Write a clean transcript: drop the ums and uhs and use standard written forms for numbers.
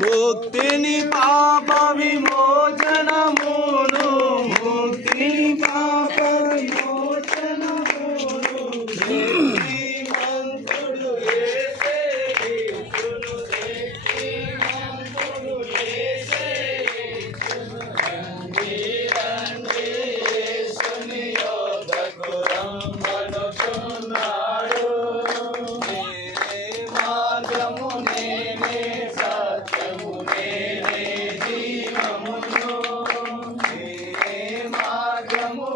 ముక్తిని పాప విమోచనమును ముక్తిని పాప విమోచనమును మంతుడు యేసే యేసును మంతుడు యేసే యేసును రండి రండి యేసుని యొద్దకు రమ్మనుచున్నాడు నేనే మార్గము నేనే సత్యము నేనే జీవమును నేనే మార్గము